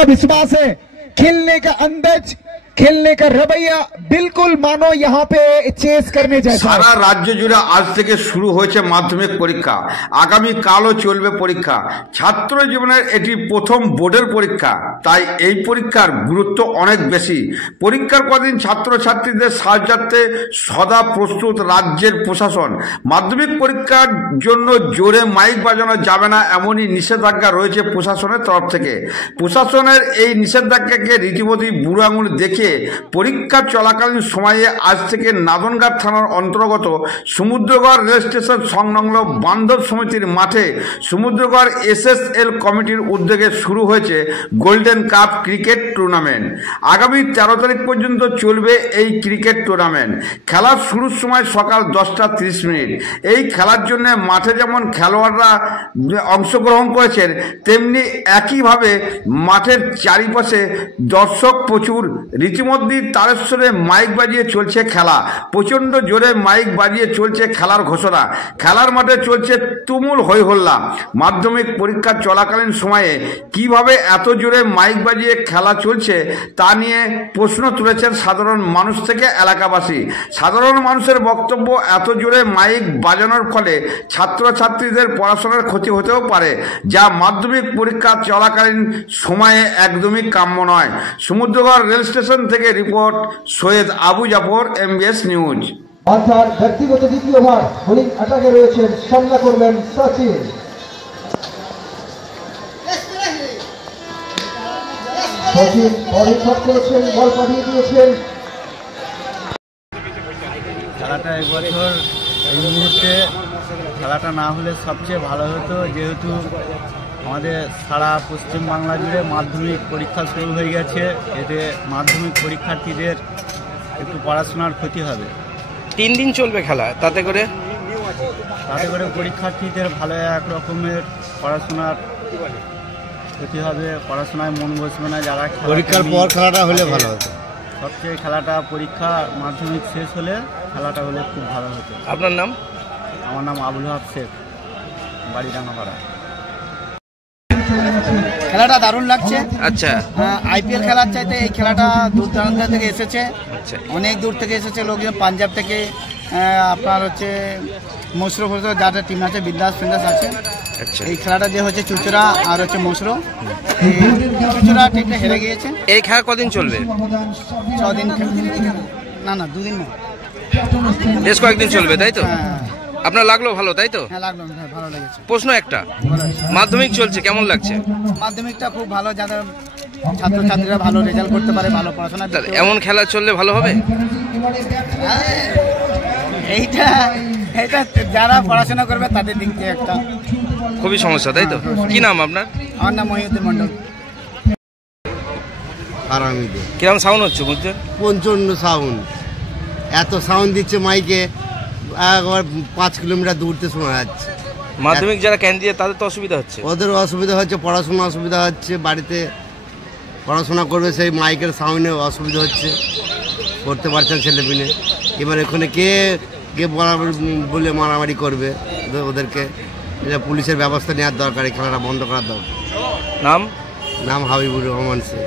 का विश्वास है, खेलने का अंदाज, खेलने का रवैया बिल्कुल मानो यहाँ पे चेस करने जैसा। सारा राज्य जुड़े आज থেকে শুরু হয়েছে মাধ্যমিক পরীক্ষা। আগামী কালও চলবে পরীক্ষা। ছাত্র জীবনের এটি প্রথম বোর্ডের পরীক্ষা, তাই এই পরীক্ষার গুরুত্ব অনেক বেশি। পরীক্ষার কদিন ছাত্রছাত্রীদের সাহায্যার্থে সদা প্রস্তুত রাজ্যের প্রশাসন। মাধ্যমিক পরীক্ষার জন্য জোরে মাইক বাজানো যাবে না এমনই নিষেধাজ্ঞা রয়েছে প্রশাসনের তরফ থেকে। প্রশাসনের এই নিষেধাজ্ঞাকে রীতিমতো বুড়ো আঙুল দেখে পরীক্ষা চলাকালীন সময়ে আজ থেকে নাদনঘাট থানার অন্তর্গত সমুদ্রগড় রেল স্টেশন সংলগ্ন বান্ধব সমিতির মাঠে সমুদ্রগড় এসএসএল কমিটির উদ্যোগে শুরু হয়েছে গোল্ডেন কাপ ক্রিকেট টুর্নামেন্ট। আগামী 13 তারিখ পর্যন্ত চলবে এই ক্রিকেট টুর্নামেন্ট। খেলার শুরুর সময় সকাল 10:30। এই খেলার জন্য মাঠে যেমন খেলোয়াড়রা অংশগ্রহণ করেছেন, তেমনি একইভাবে মাঠের চারিপাশে দর্শক প্রচুর। রীতিমধ্যে তারেশ্বরে মাইক বাজিয়ে চলছে খেলা। প্রচন্ড জোরে মাইক বাজিয়ে চলছে খেলার ঘোষণা। খেলার মাঠে চলছে তুমুল হইহল্লা। মাধ্যমিক পরীক্ষা চলাকালীন সময়ে কিভাবে এত জোরে মাইক বাজিয়ে খেলা চলছে তা নিয়ে প্রশ্ন তুলেছেন সাধারণ মানুষ থেকে এলাকাবাসী। সাধারণ মানুষের বক্তব্য, এত জোরে মাইক বাজানোর ফলে ছাত্রছাত্রীদের পড়াশোনার ক্ষতি হতেও পারে, যা মাধ্যমিক পরীক্ষা চলাকালীন সময়ে একদমই কাম্য নয়। সমুদ্রগড় রেল স্টেশন থেকে report Syed Abu Jafar, MBS news. অর্থাৎ ব্যক্তিগত দ্বিতীয় ওভার বোলিং অ্যাটাকে রয়েছেন, সামনা করবেন সচিন। সচিন বলিং শট করেছেন, বল পাঠিয়ে দিয়েছেন। খেলাটা এবছর এই মুহূর্তে খেলাটা না হলে সবচেয়ে ভালো হতো, যেহেতু আমাদের সারা পশ্চিমবাংলা জুড়ে মাধ্যমিক পরীক্ষা শুরু হয়ে গেছে। এতে মাধ্যমিক পরীক্ষার্থীদের একটু পড়াশোনার ক্ষতি হবে। 3 দিন চলবে খেলা, তাতে করে পরীক্ষার্থীদের ভালো এক রকমের পড়াশোনার ক্ষতি হবে, পড়াশোনায় মন বসবে না। যারা পরীক্ষার পর খেলাটা হলে ভালো হতো। সবচেয়ে খেলাটা পরীক্ষা মাধ্যমিক শেষ হলে খেলাটা হলে খুব ভালো হতো। আপনার নাম? আমার নাম আবুল হক শেখ, বাড়ি ডাঙ্গাপাড়া। খেলাটা দারুণ লাগছে। আচ্ছা, IPL খেলার চাইতে এই খেলাটা দূর দূরান্ত থেকে এসেছে। আচ্ছা, অনেক দূর থেকে এসেছে লোকজন, পাঞ্জাব থেকে, আপনার হচ্ছে মশরো যাদের টিম আছে, বিন্দাস আছে। আচ্ছা, এই খেলাটা যে হচ্ছে চুচড়া আর হচ্ছে মশরো, চুচড়া টিমটা হেরে গিয়েছে। এই খেলা কদিন চলবে? 6 দিন, না 2 দিন না, বেশ কয়েকদিন চলবে, তাই তো? হ্যাঁ। আপনার লাগলো ভালো, তাই তো? হ্যাঁ, লাগলো, ভালো লেগেছে। প্রশ্ন একটা, মাধ্যমিক চলছে, কেমন লাগছে? মাধ্যমিকটা খুব ভালো, যাদের ছাত্রছাত্রীরা ভালো রেজাল্ট করতে পারে, ভালো পড়াশোনা। এমন খেলা চললে ভালো হবে। এইটা যারা পড়াশোনা করবে তাদের দিক থেকে একটা খুবই সমস্যা, তাই তো? কি নাম আপনার? আমার নাম মহিউদ্দিন মন্ডল। কিরকম সাউন্ড হচ্ছে বুঝছেন? প্রচণ্ড সাউন্ড, এত সাউন্ড দিচ্ছে মাইকে, একবার 5 কিলোমিটার দূরতে শোনা যাচ্ছে। মাধ্যমিক যারা ক্যান্ডিডেট তাদের তো অসুবিধা হচ্ছে। ওদের অসুবিধা হচ্ছে, পড়াশোনা অসুবিধা হচ্ছে, বাড়িতে পড়াশোনা করবে সেই মাইকের সাউন্ডে অসুবিধা হচ্ছে, করতে পারছেন ছেলেপিনে। এবার এখানে কে বলে মারামারি করবে ওদেরকে, পুলিশের ব্যবস্থা নেওয়ার দরকার, এই খেলাটা বন্ধ করার দরকার। নাম? নাম হাবিবুর রহমান শেখ।